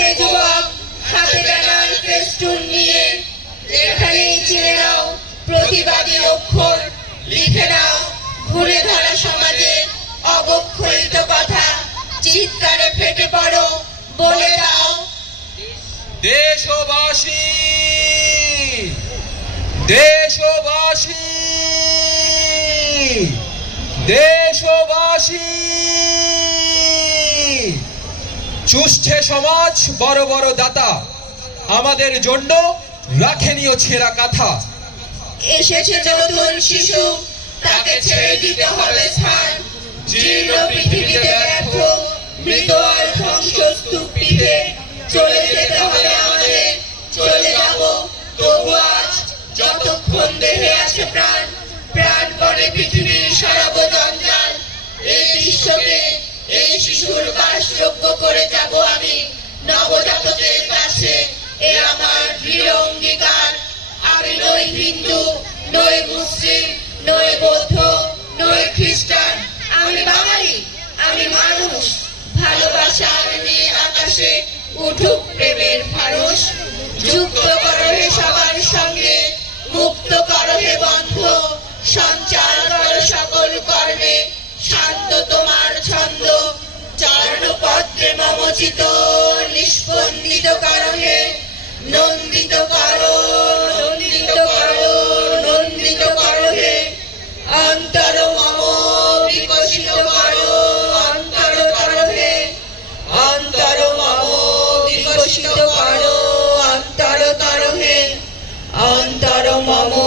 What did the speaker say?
হে যুবক হাতে ডানার ফেস্টুন নিয়ে এখানেই চিনে নাও, প্রতিবাদী অক্ষর লিখে নাও, ঘুরে ধরা সমাজে অবক্ষয়িত কথা, চিৎকারে ফেটে পড়ো, বলে দাও। দেশবাসী দেশবাসী দেশবাসী। চুষছে সমাজ বড় বড় দাতা। আমাদের জন্য রাখেনিও ছেঁড়া কাথা। এসেছে নতুন শিশু, তাকে ছেড়ে দিতে হবে স্থান। জীর্ণ পৃথিবীতে ব্যর্থ, মৃত আর ধ্বংসস্তূপ চলে যেতে হবে আমাদের, চলে যাব। তবু আজ যতক্ষণ দেহে আছে প্রাণ প্রাণ করে পৃথিবীর করে যাব আমি নবজাতকের কাছে। এ আমার দৃঢ় অঙ্গীকার। আমি নই হিন্দু, নই মুসলিম, নই বৌদ্ধ, নই খ্রিস্টান। আমি বাঙালি, আমি মানুষ। ভালোবাসার নীল আকাশে উঠুক প্রেমের ফারস। যুক্ত করো হে সবার সঙ্গে, মুক্ত করো হে বন্ধ। সঞ্চার রচিত নিষ্পন্দিত কারণে নন্দিত কারণ নন্দিত কারণ নন্দিত বিকশিত বিকশিত অন্তর মম